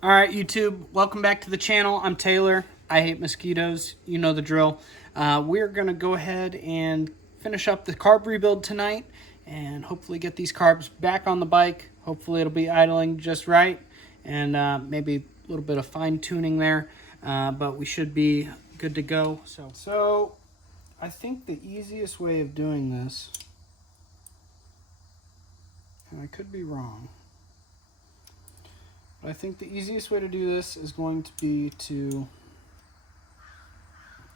All right, YouTube, welcome back to the channel. I'm Taylor. I hate mosquitoes. You know the drill. We're going to go ahead and finish up the carb rebuild tonight and hopefully get these carbs back on the bike. Hopefully it'll be idling just right and maybe a little bit of fine tuning there, but we should be good to go. So I think the easiest way of doing this, and I could be wrong, but I think the easiest way to do this is going to be to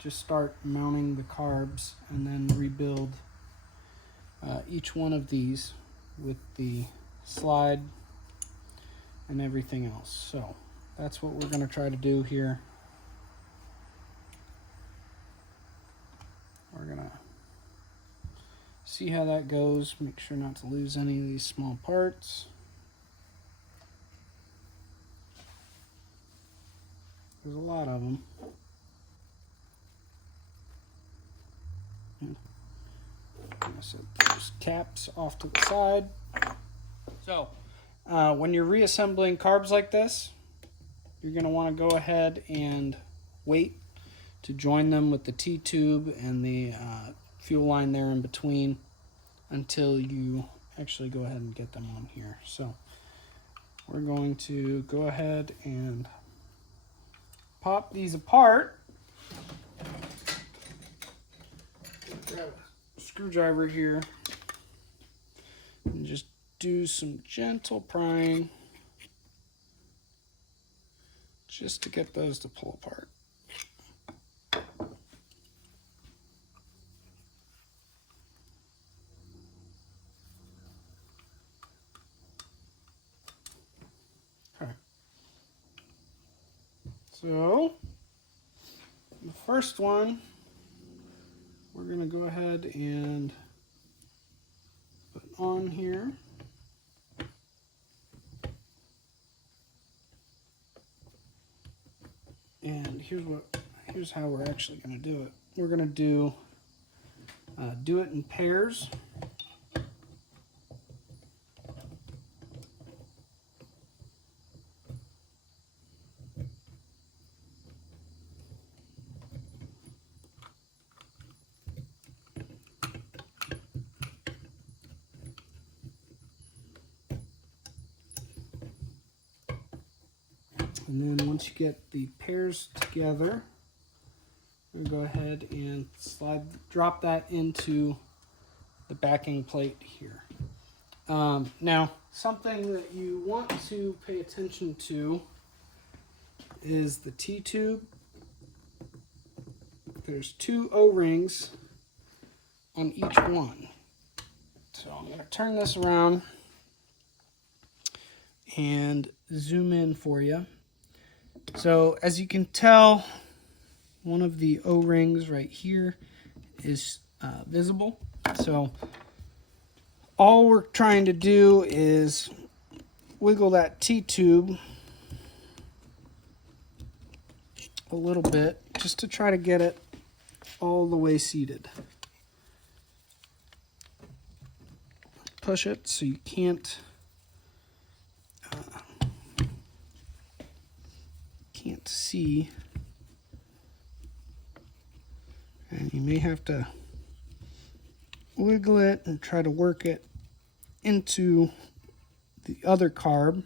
just start mounting the carbs and then rebuild each one of these with the slide and everything else. So that's what we're going to try to do here. We're going to see how that goes, make sure not to lose any of these small parts. There's a lot of them. I'm going to set those caps off to the side. So when you're reassembling carbs like this, you're going to want to go ahead and wait to join them with the T-tube and the fuel line there in between until you actually go ahead and get them on here. So we're going to go ahead and pop these apart. Grab a screwdriver here and just do some gentle prying just to get those to pull apart. Okay. So the first one, we're going to go ahead and put on here. And here's how we're actually going to do it. We're going to do it in pairs. And then once you get the pairs together, we'll go ahead and drop that into the backing plate here. Now, something that you want to pay attention to is the T-tube. There's 2 O-rings on each one. So I'm going to turn this around and zoom in for you. So as you can tell, one of the O-rings right here is visible. So all we're trying to do is wiggle that T-tube a little bit just to try to get it all the way seated. Push it so you can't see, and you may have to wiggle it and try to work it into the other carb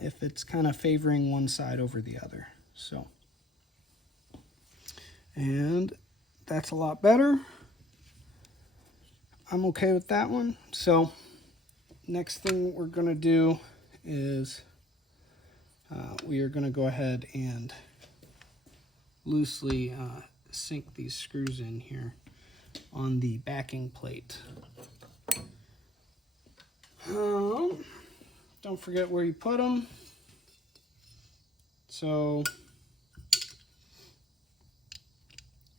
if it's kind of favoring one side over the other. So, and that's a lot better. I'm okay with that one. So next thing we're going to do is we are going to go ahead and loosely sink these screws in here on the backing plate. Don't forget where you put them. So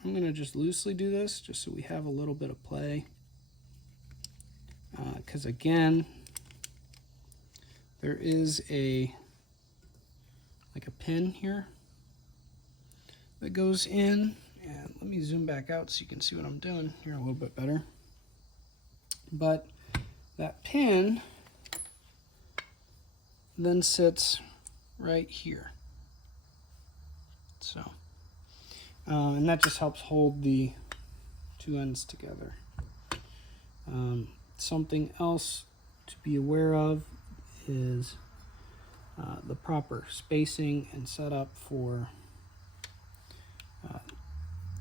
I'm going to just loosely do this just so we have a little bit of play. Because again, there is like a pin here that goes in, and let me zoom back out so you can see what I'm doing here a little bit better. But that pin then sits right here. So, and that just helps hold the two ends together. Something else to be aware of is the proper spacing and setup for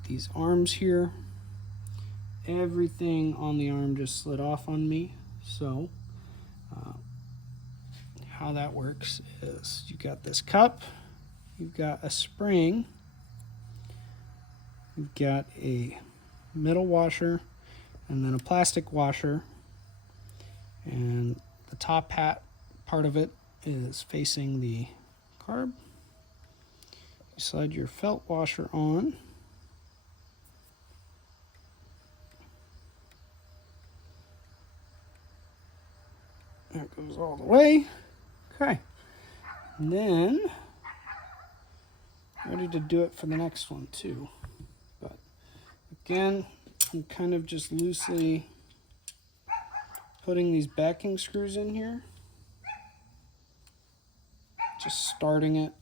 these arms here. Everything on the arm just slid off on me, so how that works is you got this cup, you've got a spring, you've got a metal washer, and then a plastic washer, and the top hat part of it is facing the carb. You slide your felt washer on. That goes all the way. Okay. And then, ready to do it for the next one too. But again, I'm kind of just loosely putting these backing screws in here. Just starting it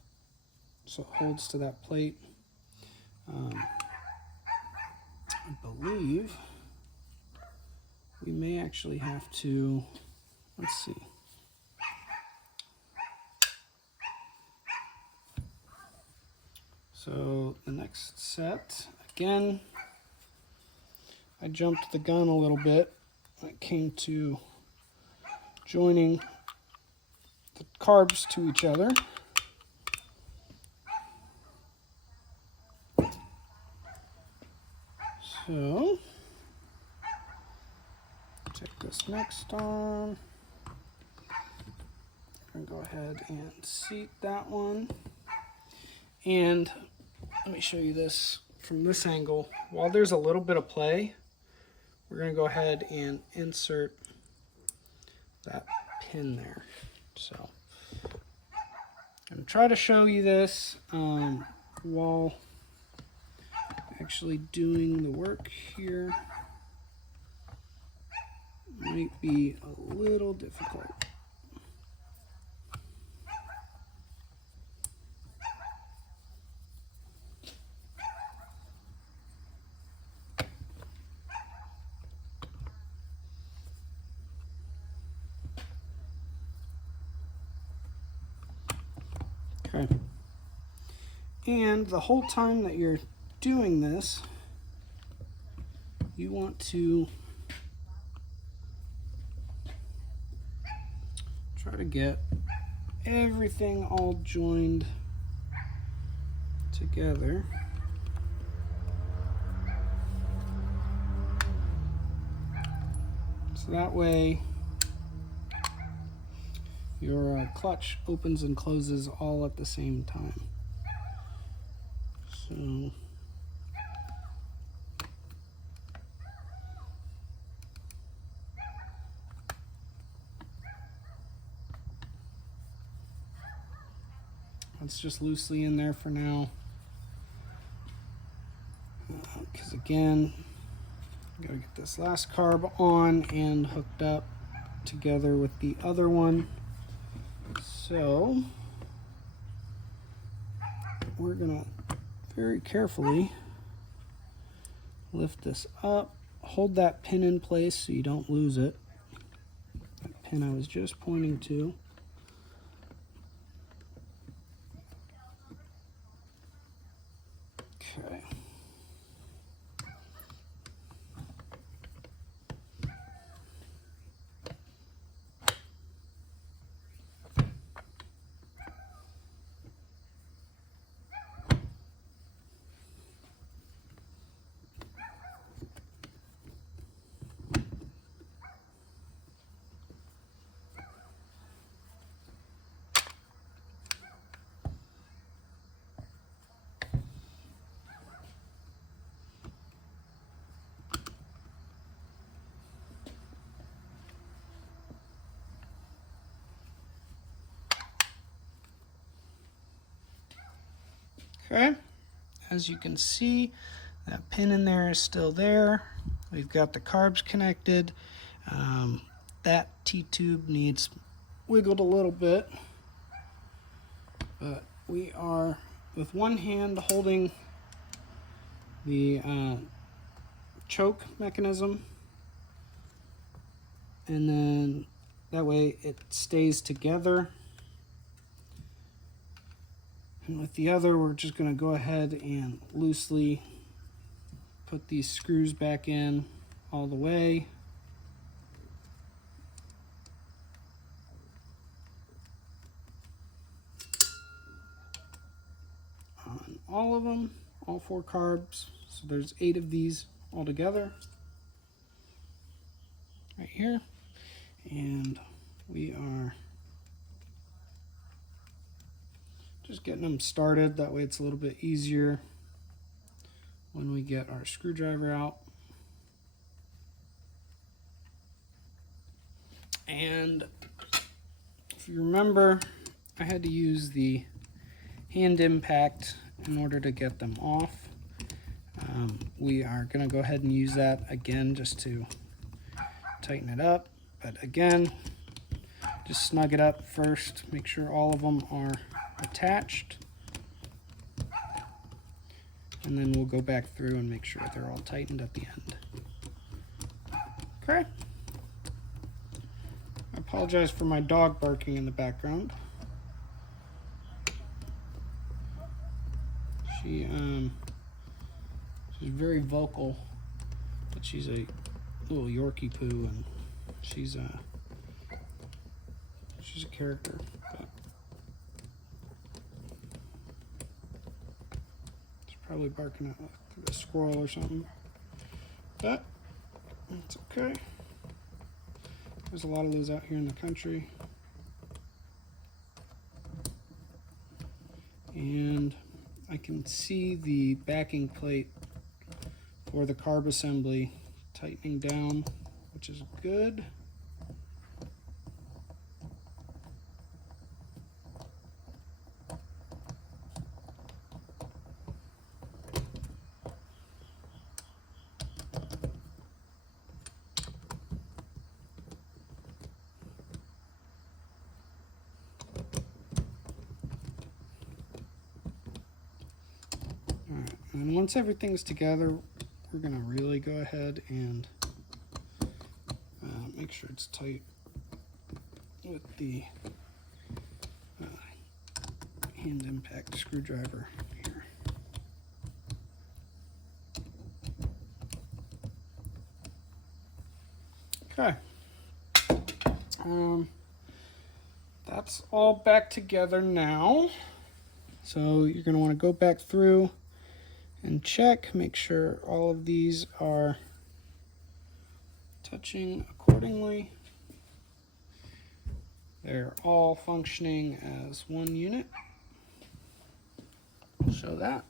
so it holds to that plate. I believe we may actually have to, let's see. So the next set, again, I jumped the gun a little bit when it came to joining the carbs to each other. So, take this next on. I'm going to go ahead and seat that one. And let me show you this from this angle. While there's a little bit of play, we're going to go ahead and insert that pin there. So, I'm going to try to show you this while actually doing the work here. Might be a little difficult. Okay. And the whole time that you're doing this, you want to try to get everything all joined together. So that way your clutch opens and closes all at the same time. So it's just loosely in there for now. Because again, I gotta get this last carb on and hooked up together with the other one. So we're gonna very carefully lift this up, hold that pin in place so you don't lose it. That pin I was just pointing to. Okay. Okay, as you can see, that pin in there is still there. We've got the carbs connected. That T-tube needs wiggled a little bit. But we are with one hand holding the choke mechanism, and then that way it stays together. And with the other, we're just going to go ahead and loosely put these screws back in all the way. On all of them, all 4 carbs. So there's 8 of these all together right here. And we are just getting them started. That way it's a little bit easier when we get our screwdriver out. And if you remember, I had to use the hand impact in order to get them off. We are going to go ahead and use that again just to tighten it up. But again, just snug it up first. Make sure all of them are attached. And then we'll go back through and make sure they're all tightened at the end. Okay. I apologize for my dog barking in the background. She's very vocal, but she's a little Yorkie poo, and she's a character. But she's probably barking at a squirrel or something, but it's okay. There's a lot of those out here in the country. And I can see the backing plate for the carb assembly tightening down, which is good. And once everything's together, we're going to really go ahead and make sure it's tight with the hand impact screwdriver here. Okay. That's all back together now. So you're going to want to go back through and check, make sure all of these are touching accordingly. They're all functioning as one unit. I'll show that.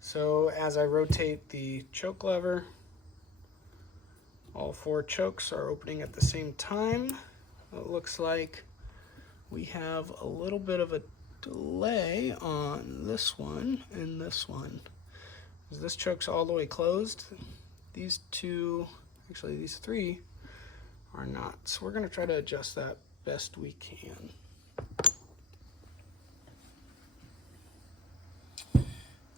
So as I rotate the choke lever, all 4 chokes are opening at the same time. It looks like we have a little bit of a delay on this one and this one. This choke's all the way closed. These 2, actually these 3 are not. So we're going to try to adjust that best we can.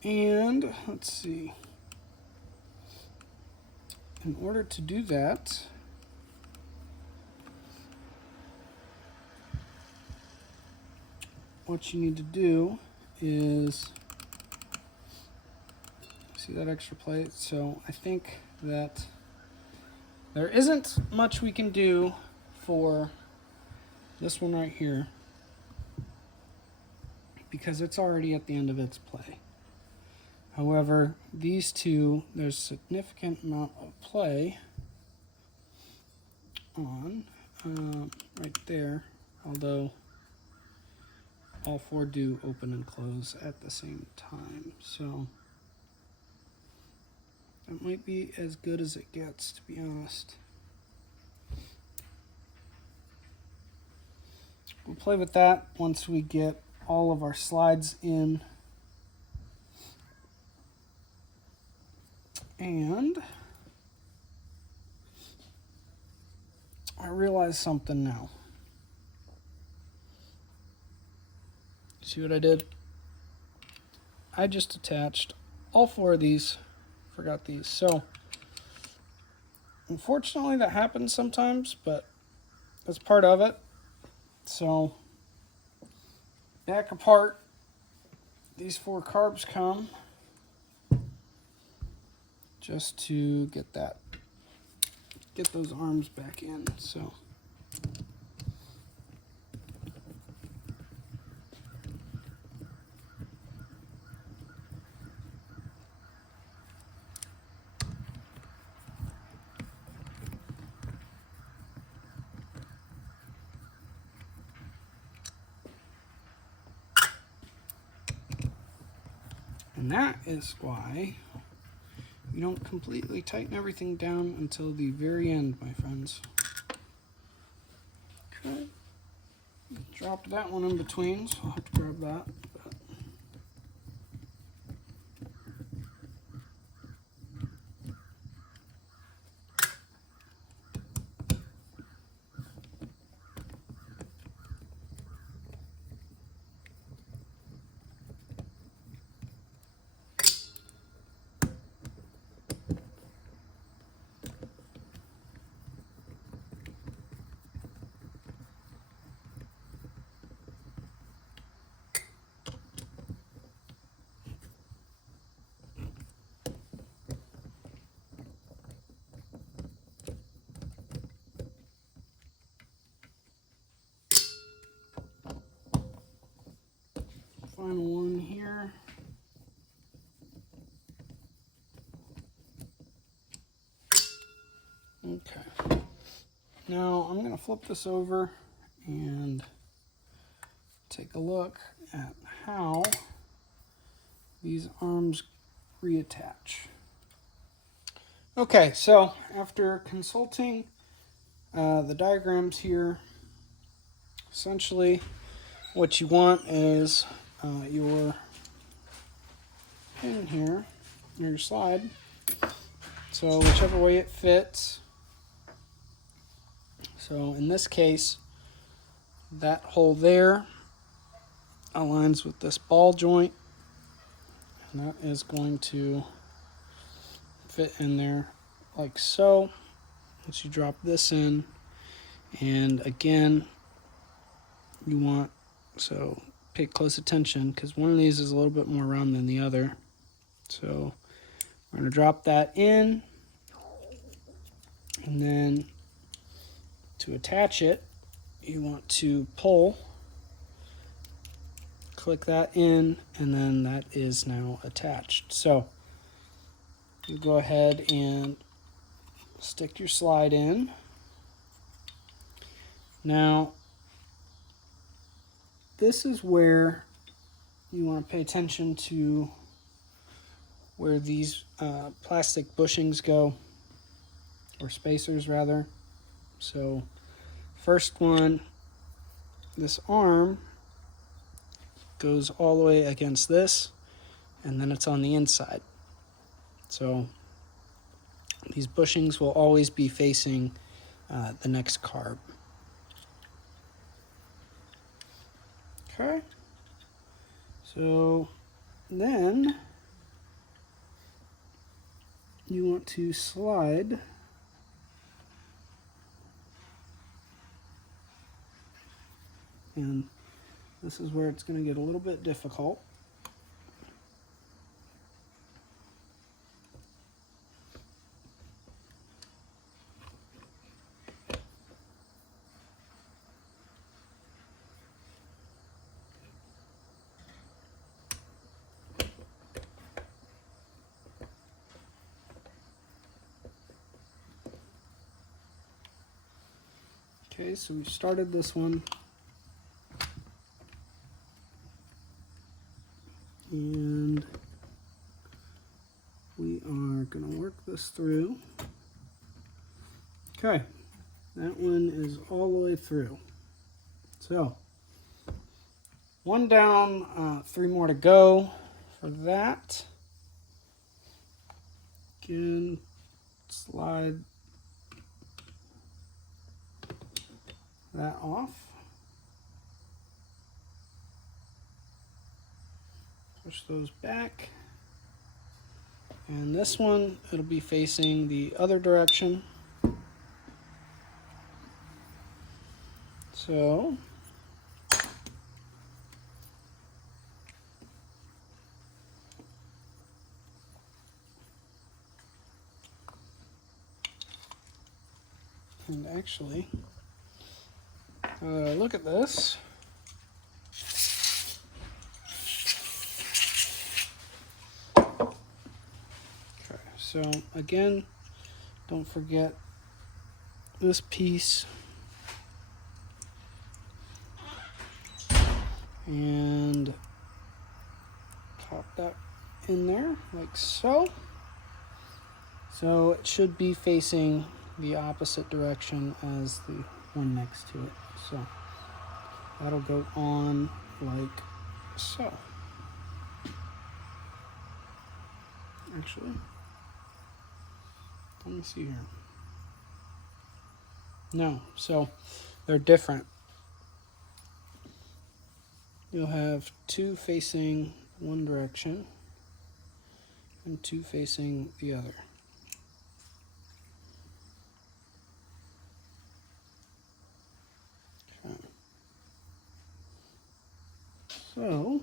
And let's see. In order to do that, what you need to do is, see that extra plate? So I think that there isn't much we can do for this one right here because it's already at the end of its play. However, these 2, there's a significant amount of play on right there, although all 4 do open and close at the same time. So that might be as good as it gets, to be honest. We'll play with that once we get all of our slides in. And I realize something now. See what I did? I just attached all 4 of these. Forgot these. So, unfortunately, that happens sometimes, but that's part of it. So, back apart, these 4 carbs come just to get those arms back in. So. And that is why you don't completely tighten everything down until the very end, my friends. Okay. Dropped that one in between, so I'll have to grab that. Final one here. Okay. Now I'm going to flip this over and take a look at how these arms reattach. Okay, so after consulting the diagrams here, essentially what you want is your pin here, or your slide. So whichever way it fits. So in this case, that hole there aligns with this ball joint, and that is going to fit in there like so. Once you drop this in, and again, you want, so pay close attention because one of these is a little bit more round than the other. So we're going to drop that in, and then to attach it, you want to pull, click that in, and then that is now attached. So you go ahead and stick your slide in. Now, this is where you want to pay attention to where these plastic bushings go, or spacers rather. So first one, this arm goes all the way against this, and then it's on the inside. So these bushings will always be facing the next carb. Okay, so then you want to slide and this is where it's going to get a little bit difficult. Okay, so we started this one, and we are going to work this through. Okay, that one is all the way through. So, 1 down, 3 more to go for that. Again, slide that off. Push those back. And this one, it'll be facing the other direction. So and actually, look at this. Okay, so again, don't forget this piece. And pop that in there like so. So it should be facing the opposite direction as the one next to it. So that'll go on like so. Actually, let me see here. No, so they're different. You'll have two facing one direction and two facing the other. Okay. So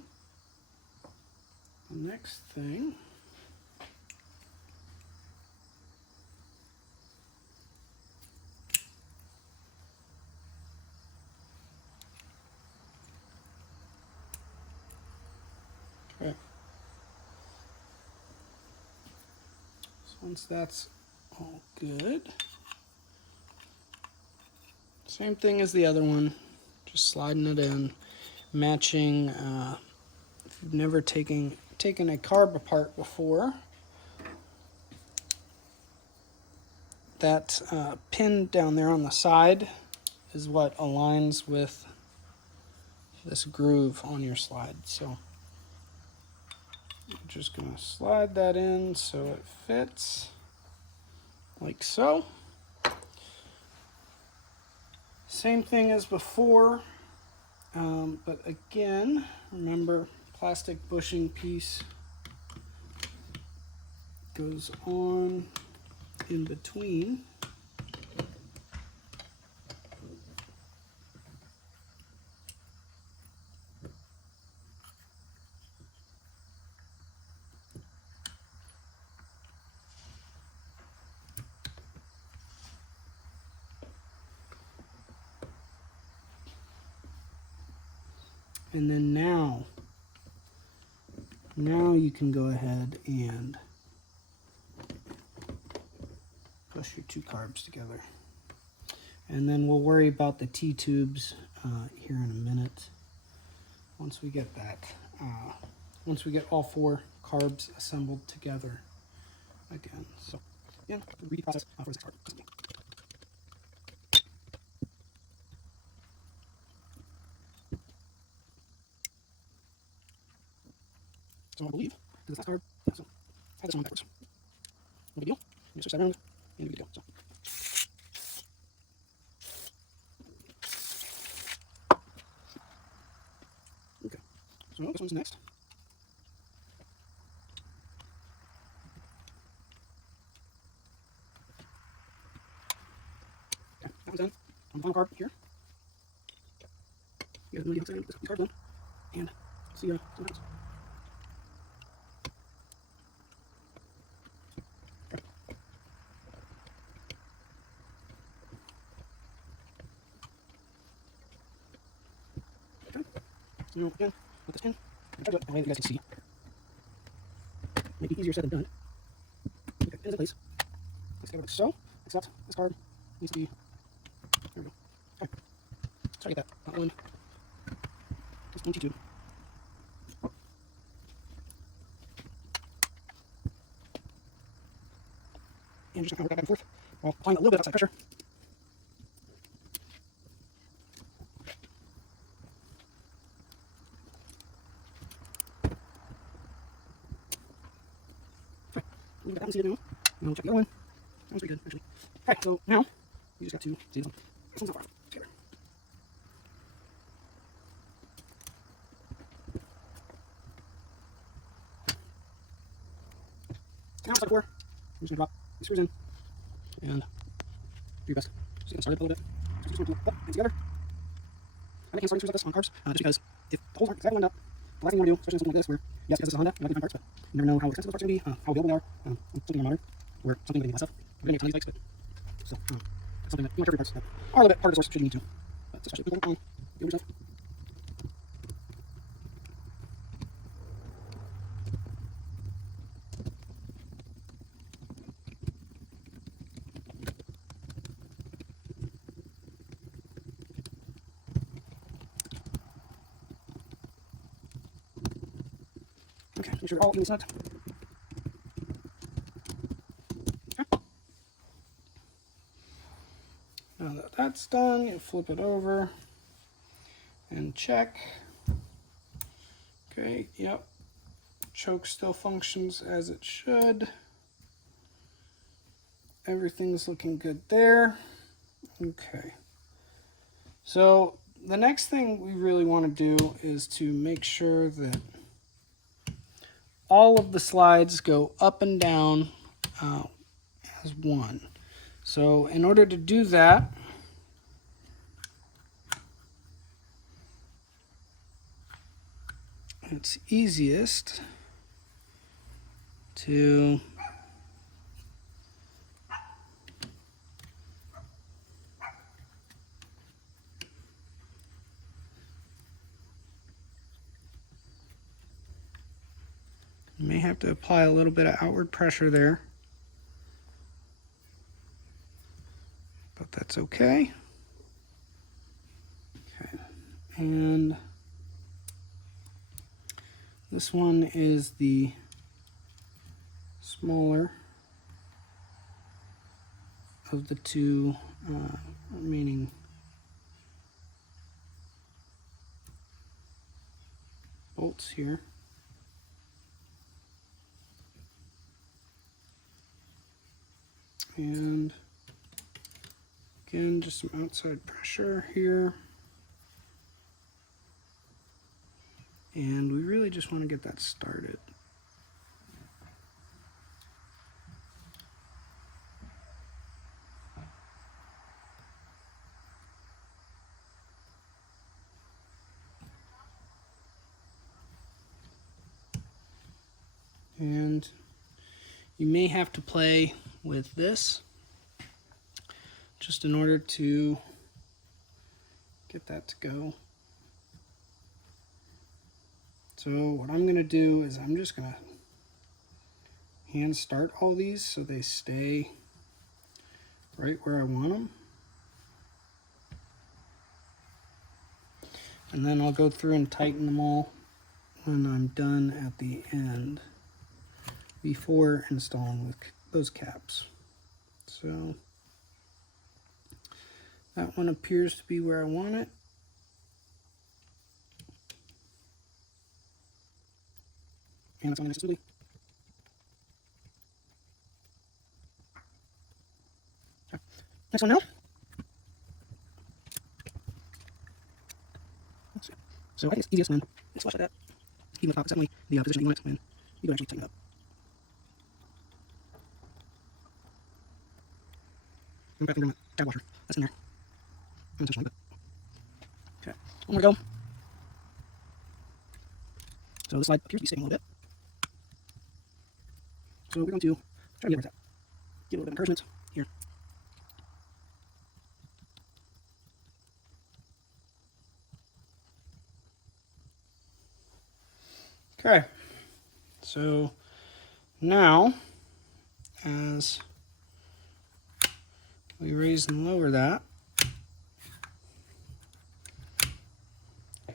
the next thing okay. So once that's all good, same thing as the other one, just sliding it in, matching. If you've never taken a carb apart before, that pin down there on the side is what aligns with this groove on your slide. So I'm just going to slide that in so it fits like so. Same thing as before, but again, remember, plastic bushing piece goes on in between. And then now you can go ahead and push your two carbs together. And then we'll worry about the T-tubes here in a minute once we get that. Once we get all four carbs assembled together again. So yeah, the repeat process for this carb. So I believe this last carb, yeah, so I had this one backwards. No big deal. You just switch that around and we go. So. Okay. So this one's next. Okay, that one's done. On the final carb here. You guys have no idea how excited this carb's done. And see what happens. Now again, put this in. I try to do it that way that you guys can see. Might be easier said than done. Okay, pin is in place. Place together like so, except this carb needs to be, there we go. Okay, let's try to get that one, just one T2. And just kind of work that back and forth while applying a little bit of outside pressure. We'll get that one seated now. And we'll check the other one. That one's pretty good, actually. Okay, so now you just got to see this one. This one's not far together. now it's like before, I'm just going to drop these screws in and do your best. Just going to start it a little bit. Just going to pull it together. I make hand starting screws like this on carbs, just because if the holes aren't exactly lined up, the last thing you want to do, especially in something like this, where yes, because it's a Honda, you like to find parts, but you never know how expensive those parts are going to be, how available they are. Something on modern, where something they need less of. I'm going to make a ton of these bikes, but still, it's something that you want every parts that are a little bit harder to source should you need to. But especially people on the older stuff. Okay, make sure they're all evenly snug. Okay. Now that that's done, you flip it over and check. Okay, yep. Choke still functions as it should. Everything's looking good there. Okay. So the next thing we really want to do is to make sure that all of the slides go up and down as one. So in order to do that, it's easiest to you may have to apply a little bit of outward pressure there, but that's okay. Okay, and this one is the smaller of the two remaining bolts here. And again, just some outside pressure here. And we really just want to get that started. And you may have to play with this just in order to get that to go. So what I'm going to do is I'm just going to hand start all these so they stay right where I want them. And then I'll go through and tighten them all when I'm done at the end before installing with those caps. So that one appears to be where I want it. And that's on nice and smoothly. Okay. Next one now. Let's see. So I think it's easiest when it's flush like that. Even with the top, it's definitely the position that you want it when you go actually tighten it up. I'm going to finger on that tab washer. That's in there. I'm going to touch on it. Okay. One more to go. So this slide appears to be sitting a little bit. So we're going to try to get rid of that. Give it a little bit of encouragement here. Okay. So now, as we raise and lower that,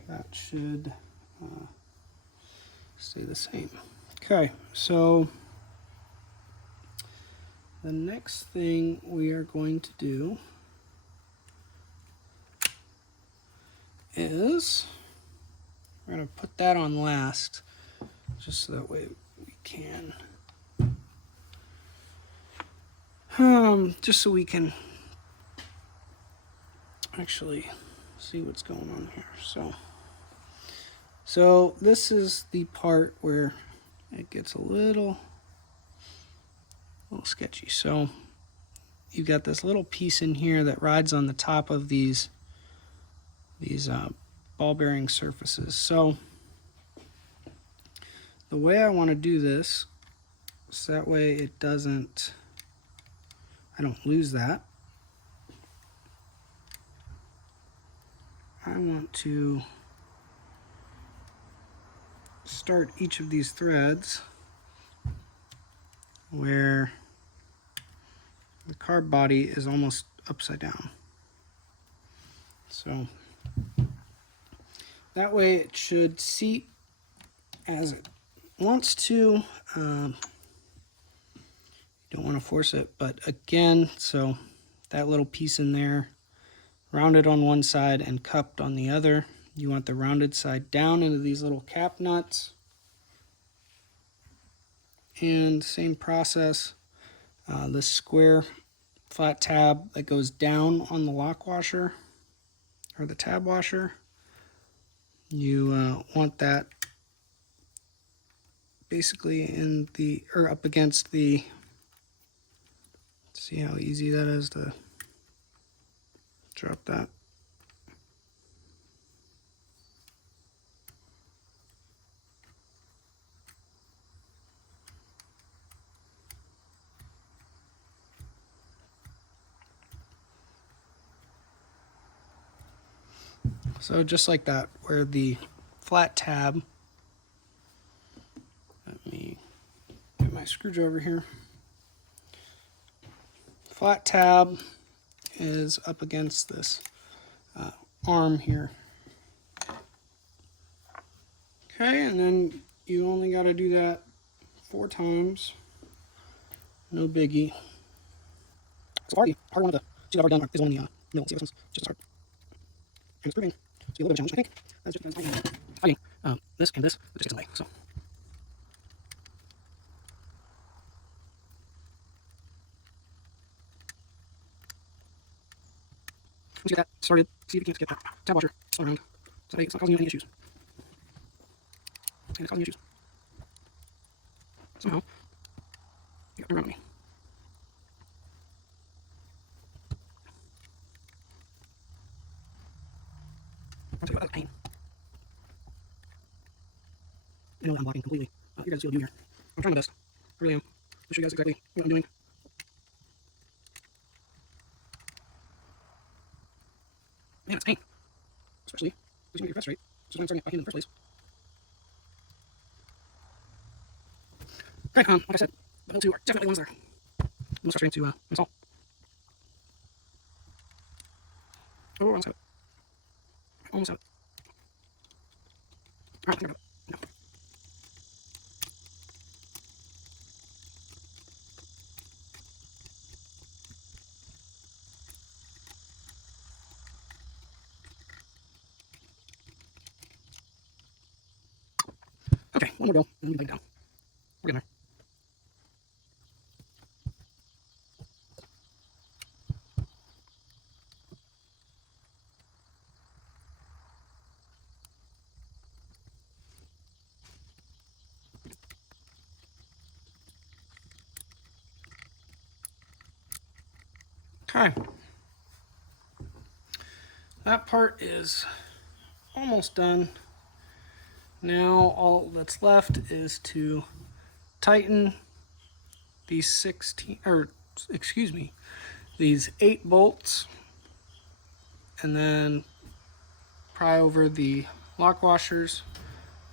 that should stay the same. Okay, so the next thing we are going to do is we're going to put that on last, just so that way we can, just so we can actually see what's going on here. So this is the part where it gets a little a little sketchy. So you've got this little piece in here that rides on the top of these ball bearing surfaces. So the way I want to do this, so that way it doesn't, I don't lose that. I want to start each of these threads where the carb body is almost upside down. So that way it should seat as it wants to. You don't want to force it, but again, so that little piece in there, rounded on one side and cupped on the other. You want the rounded side down into these little cap nuts. And same process, this square flat tab that goes down on the lock washer or the tab washer, you want that basically in the, or up against the, see how easy that is to drop that. So just like that, where the flat tab, let me get my screwdriver here. Flat tab is up against this arm here. Okay, and then you only got to do that 4 times. No biggie. So hard one of the two I've ever done is one in the middle. See, this one's just hard. And it's proving to be a little bit of a challenge, I think. That's just fighting this and this, it just gets in the way. So once you get that started, see if you can get that tab washer spun around so that it's not causing you any issues. And it's causing you issues. Somehow, you got around me. I'll tell you about that pain. I know that I'm blocking completely. You guys see what I'm doing here. I'm trying my best. I really am. I'll show you guys exactly what I'm doing. Man, it's pain. Especially because you make your thread straight. Which is why I'm starting it by hand in the first place. Okay, like I said, the middle two are definitely ones that are most frustrating to install. Oh, I almost have it. I almost have it. Alright, I think I got it. No. Okay, one more go, and then we lay it down. We're getting there. Okay. That part is almost done. Now all that's left is to tighten these 16, or excuse me, these 8 bolts, and then pry over the lock washers,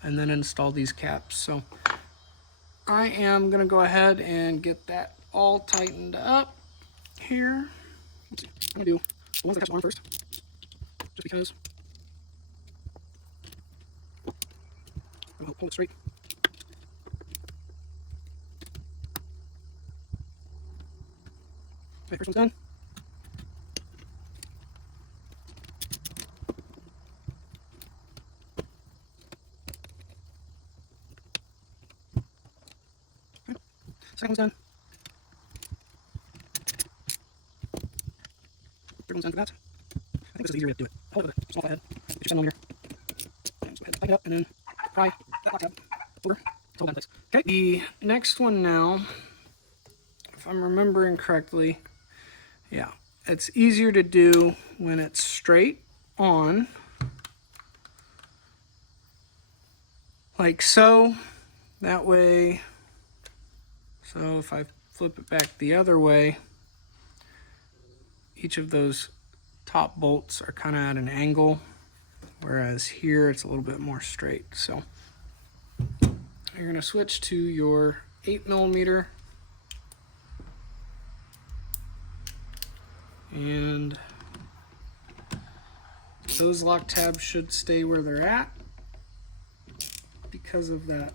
and then install these caps. So I am gonna go ahead and get that all tightened up here. Let's see. I'm gonna do the ones that catch the arm first, just because. Hold it straight. Okay, first one's done. Okay. Second one's done. Third one's done for that. I think this is the easier way to do it. Hold it with a small flathead. Get your 7mm. And just go ahead and tighten it up and then pry that lock tab over. It's all in place. Okay, the next one now if I'm remembering correctly, yeah, it's easier to do when it's straight on, like so. That way, so if I flip it back the other way, each of those top bolts are kind of at an angle, whereas here it's a little bit more straight. So you're going to switch to your 8mm, and those lock tabs should stay where they're at because of that.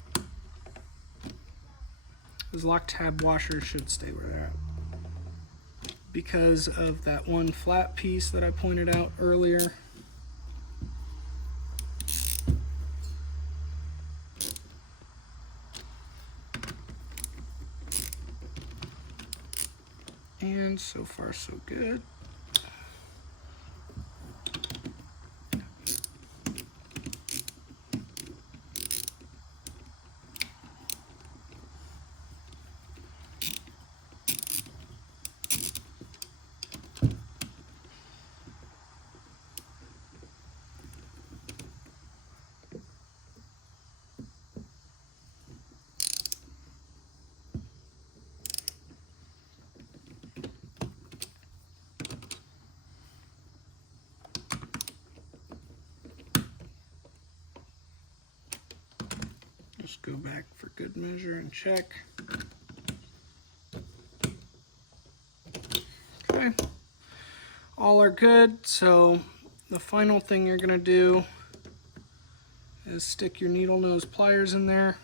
Those lock tab washers should stay where they're at because of that one flat piece that I pointed out earlier. And so far so good. Just go back for good measure and check. Okay, all are good. So the final thing you're gonna do is stick your needle nose pliers in there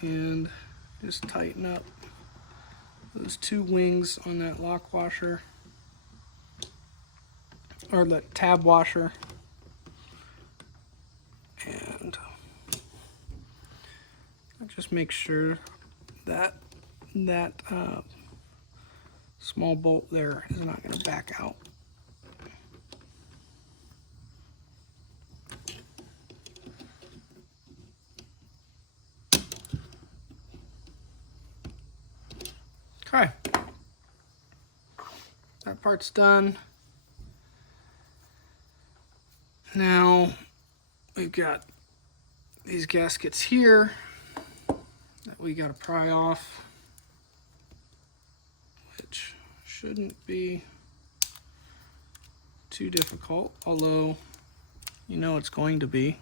and just tighten up those two wings on that lock washer, or the tab washer. And just make sure that that small bolt there is not going to back out. Okay, that part's done. Now we've got these gaskets here that we got to pry off, which shouldn't be too difficult, although you know it's going to be.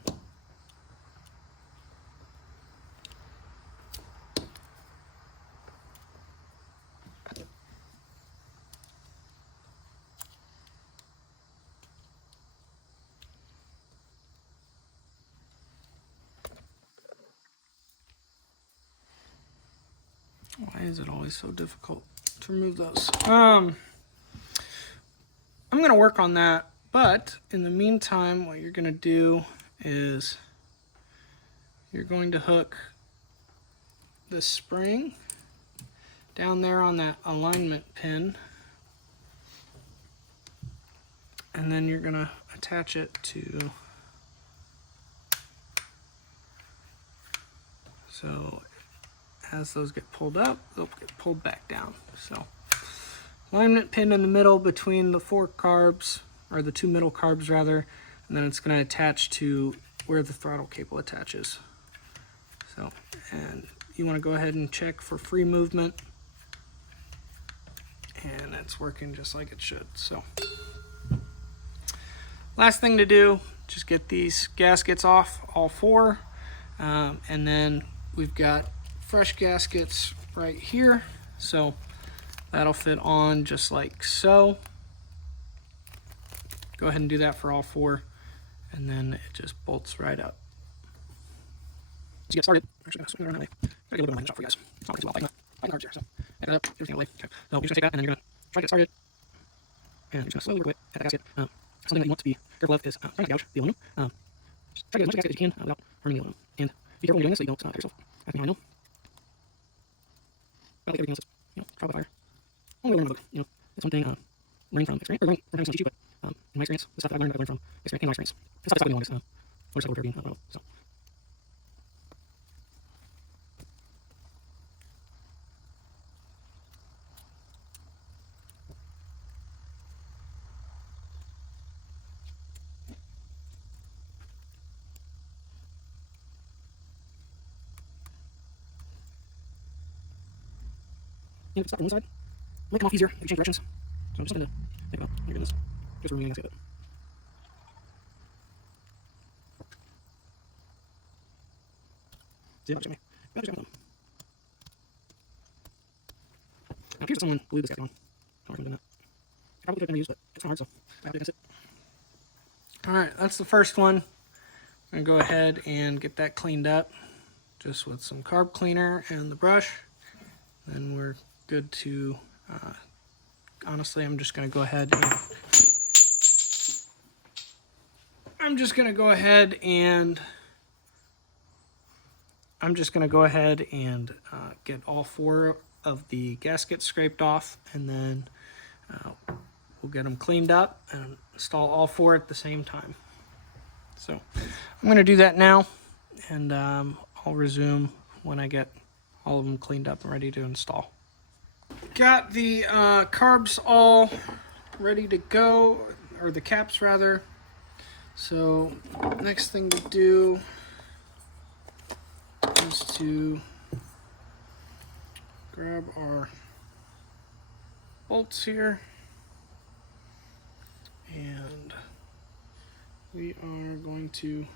Why is it always so difficult to remove those? I'm going to work on that, but in the meantime, what you're going to do is you're going to hook the spring down there on that alignment pin, and then you're going to attach it to, so as those get pulled up, they'll get pulled back down. So alignment pin in the middle between the four carbs, or the two middle carbs rather, and then it's going to attach to where the throttle cable attaches. So, and you want to go ahead and check for free movement, and it's working just like it should. So last thing to do, just get these gaskets off, all four, and then we've got fresh gaskets right here, so that'll fit on just like so. Go ahead and do that for all four, and then it just bolts right up. To get started, actually, I'm swing around that way. I get a little bit of my shot for you guys. It's not too well fighting the cards here, so back it up, everything away. Okay, so you're just gonna take that, and then you're gonna try to get started, and you're just gonna slowly work away at the gasket. Something that you want to be careful of is trying not to gouge the aluminum. Just try to get as much gasket as you can without harming the aluminum, and be careful when you're doing this so you don't cut yourself. I think I know. But like everything else, it's, trial by fire. Only learn about, it's one thing, learning from experience, or learning from teach you, but in my experience, the stuff that I've learned from experience, in my experience. It's not the longest, motorcycle repair being, I don't know, so. And it's stuck on one side. Make them off easier. You can change directions. So I'm just going to think about here this. Just remaining against it. See, I'm just going to Now, here's someone glued this guy on. I don't recommend doing that. I probably could have used, but it's kind of hard, so I have to against it. Alright, that's the first one. I'm going to go ahead and get that cleaned up just with some carb cleaner and the brush. Then we're good to, honestly, I'm just going to go ahead and get all 4 of the gaskets scraped off, and then we'll get them cleaned up and install all 4 at the same time. So I'm going to do that now, and I'll resume when I get all of them cleaned up and ready to install. Got the carbs all ready to go, or the caps rather. So next thing to do is to grab our bolts here, and we are going to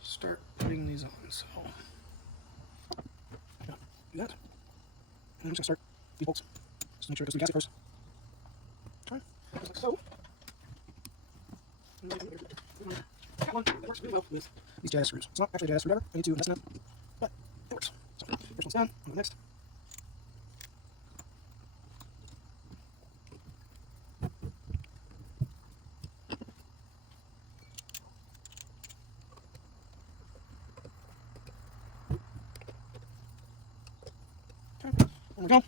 start putting these on. So do that, and I'm just going to start these bolts. Just make sure it goes through the gasket first. Okay, just like so. Got one that works really well with these jazz screws. It's not actually a jazz screwdriver. I need to invest in that, but it works. So first one's done. On the next. Okay, there we go.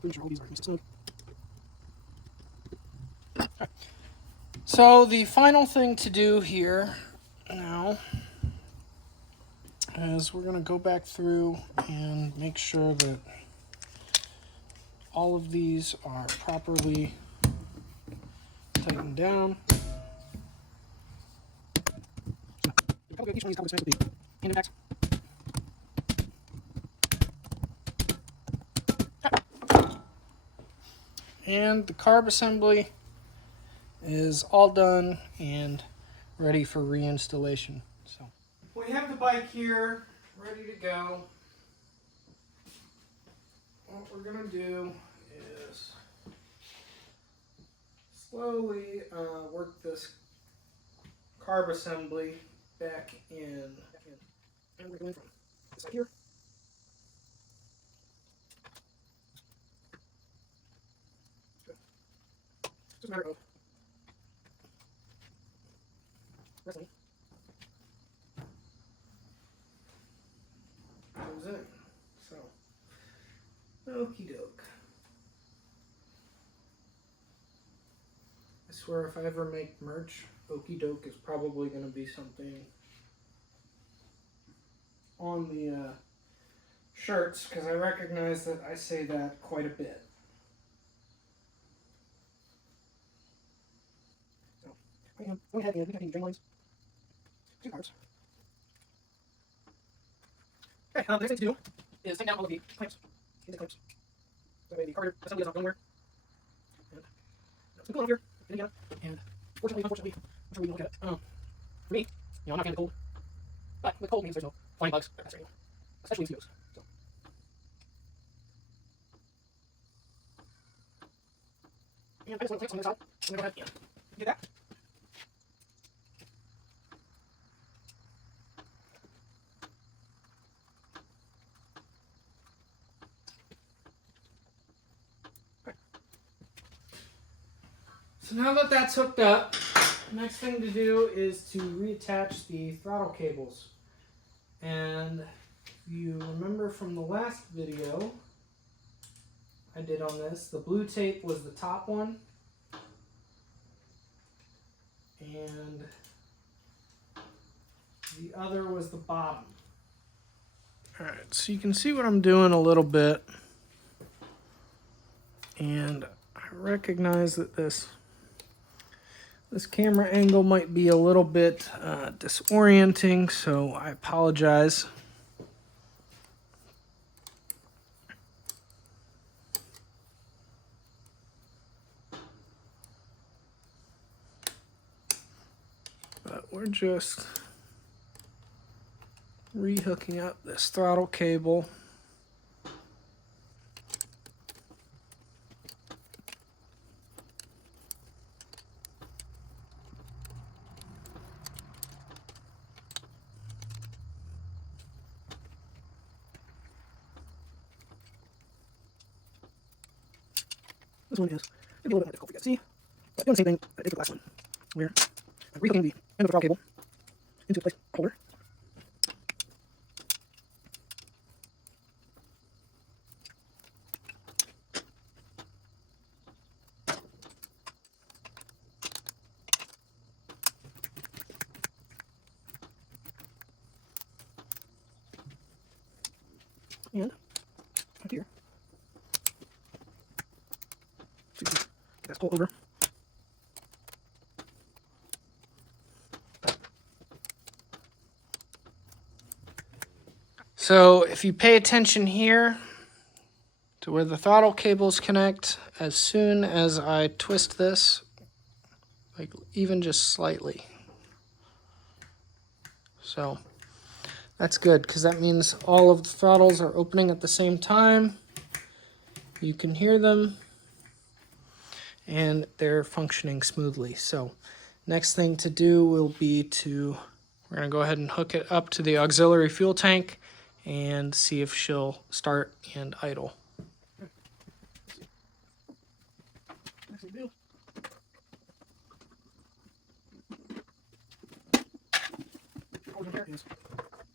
Pretty sure all these are consistent. Okay. So the final thing to do here now is we're going to go back through and make sure that all of these are properly tightened down. Each one of these probably with the hand impacts. And the carb assembly is all done and ready for reinstallation. So we have the bike here ready to go. What we're going to do is slowly work this carb assembly back in. And we're going from this side here. Just a matter of wrestling. Goes in. So, okie doke. I swear if I ever make merch, okie doke is probably going to be something on the shirts, because I recognize that I say that quite a bit. So, go ahead and we got any drain lines. 2 parts. Okay, the next thing to do is take down all of the clamps. The clamps. That way the carburetor assembly is not going anywhere. And it's been cool out here. And fortunately, unfortunately, I'm sure we can look at it. For me, I'm not getting cold. But with cold means there's no flying bugs that pass anymore. Especially mosquitoes. So. And I just want to place on the other side. I'm going to go ahead and do that. So now that that's hooked up, the next thing to do is to reattach the throttle cables. And if you remember from the last video I did on this, the blue tape was the top one, and the other was the bottom. Alright, so you can see what I'm doing a little bit, and I recognize that this This camera angle might be a little bit disorienting, so I apologize. But we're just rehooking up this throttle cable. This one is maybe a little bit more difficult to see, but doing the same thing I did for the last one, where I'm rehooking the end of the throttle cable into the place holder. And right here, so you can get this pull over. So if you pay attention here to where the throttle cables connect, as soon as I twist this, like even just slightly. So that's good because that means all of the throttles are opening at the same time. You can hear them and they're functioning smoothly. So next thing to do will be we're gonna go ahead and hook it up to the auxiliary fuel tank and see if she'll start and idle.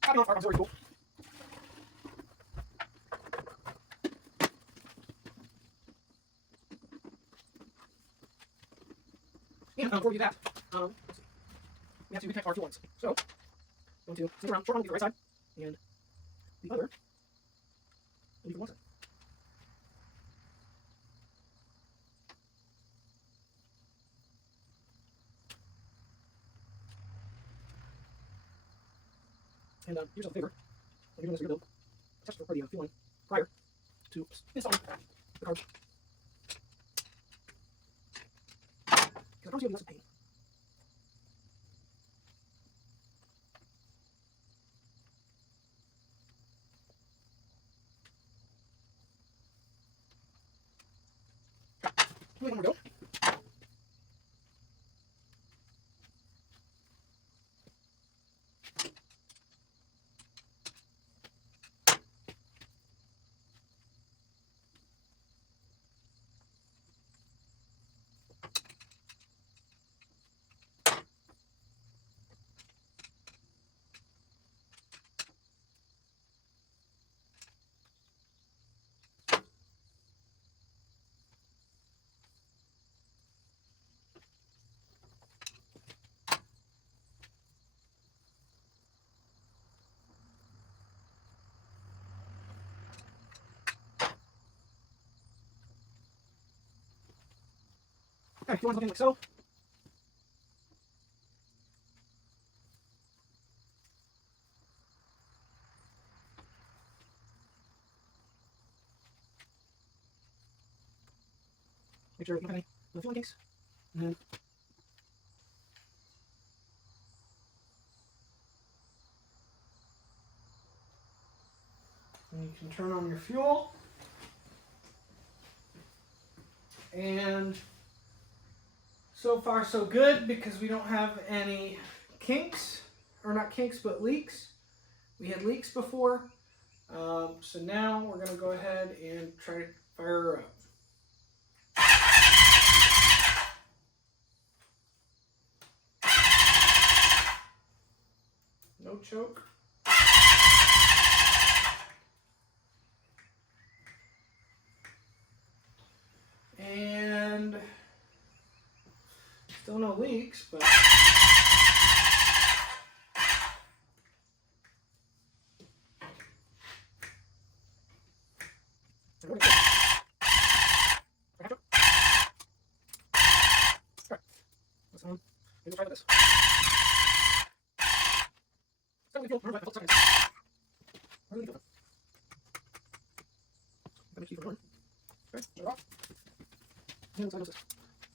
Tapping off our auxiliary fuel. And before we do that, we have to reconnect our fuel lines. So, I'm going to spin around, short one will be the right side, and the other will be the one side. And here's a favor. When you're doing this rebuild, test the fuel line prior to installing the carb. Because I promise you it'll be less of a pain. Only one more go. Okay, fuel line's looking like so. Make sure you don't have any no fuel leaks. And you can turn on your fuel. And so far so good because we don't have any kinks, or not kinks but leaks. We had leaks before. So now we're going to go ahead and try to fire her up. No choke. And still no leaks, but that's on. Get a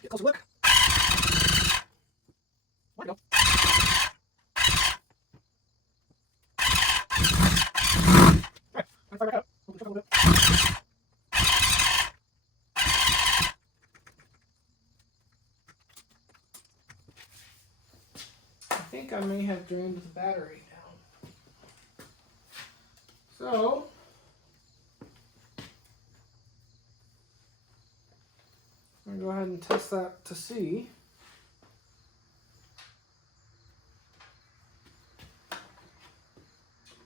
closer look. There we go. Alright, I'm gonna fire back up. Open the truck a little bit. I think I may have drained the battery down. So, I'm going to go ahead and test that to see.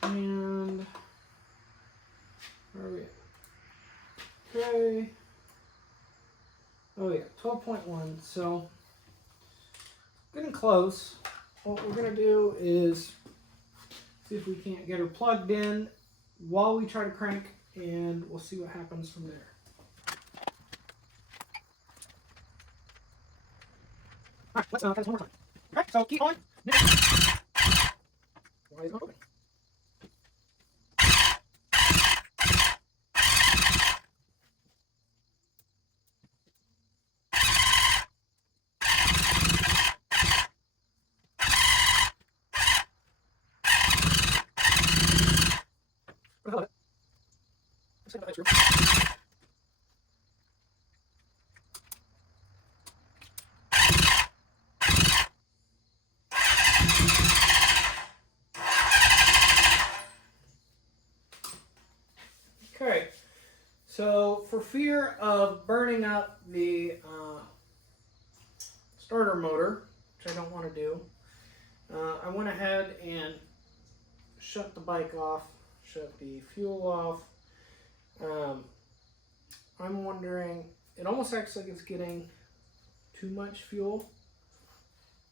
And where are we at? Okay. Oh yeah, 12.1. So, getting close. What we're going to do is see if we can't get her plugged in while we try to crank, and we'll see what happens from there. Alright, let's try this one more time. Alright, so keep on. Why is it not open? For the hell of it. Let's take that through. Okay, so for fear of burning up the starter motor, which I don't want to do, I went ahead and shut the bike off, shut the fuel off. I'm wondering, it almost acts like it's getting too much fuel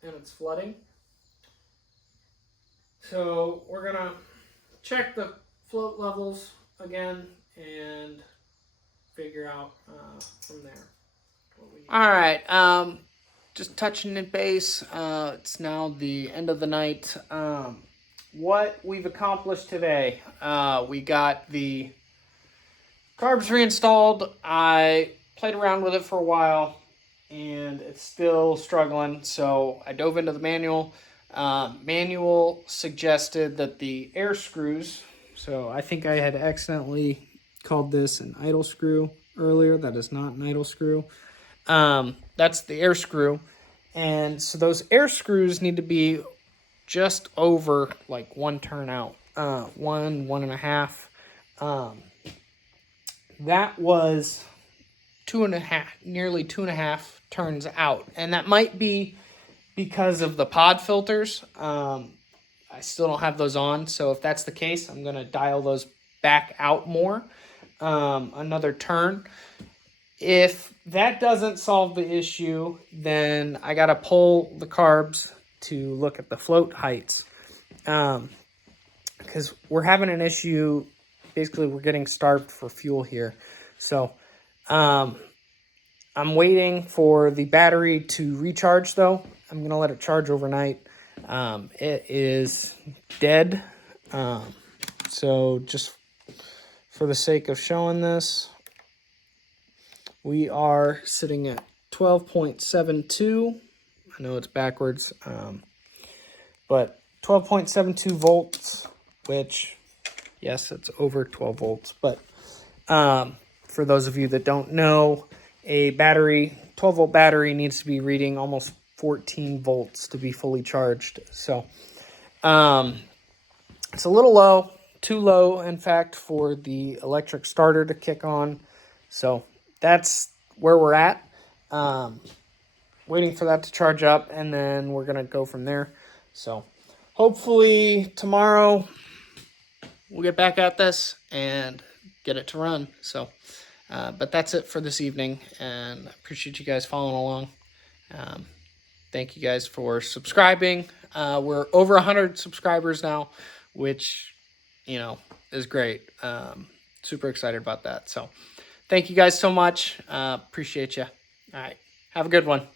and it's flooding. So we're gonna check the float levels again and figure out from there what we need. All right, just touching the base. It's now the end of the night. What we've accomplished today, we got the carbs reinstalled. I played around with it for a while and it's still struggling, so I dove into the manual. Manual suggested that the air screws, so I think I had accidentally called this an idle screw earlier. That is not an idle screw. That's the air screw. And so those air screws need to be just over like one turn out. One and a half. That was nearly 2.5 turns out. And that might be because of the pod filters. I still don't have those on. So if that's the case, I'm going to dial those back out more. Another turn. If that doesn't solve the issue, then I got to pull the carbs to look at the float heights. Because we're having an issue. Basically, we're getting starved for fuel here. So I'm waiting for the battery to recharge, though. I'm going to let it charge overnight. It is dead. So just for the sake of showing this, we are sitting at 12.72. I know it's backwards, but 12.72 volts, which, yes, it's over 12 volts. But for those of you that don't know, a battery, 12-volt battery needs to be reading almost 14 volts to be fully charged. So it's a little low, too low, in fact, for the electric starter to kick on. So that's where we're at. Waiting for that to charge up, and then we're going to go from there. So hopefully tomorrow we'll get back at this and get it to run. So, but that's it for this evening, and I appreciate you guys following along. Thank you guys for subscribing. We're over 100 subscribers now, which, you know, is great. Super excited about that. So thank you guys so much. Appreciate you. All right. Have a good one.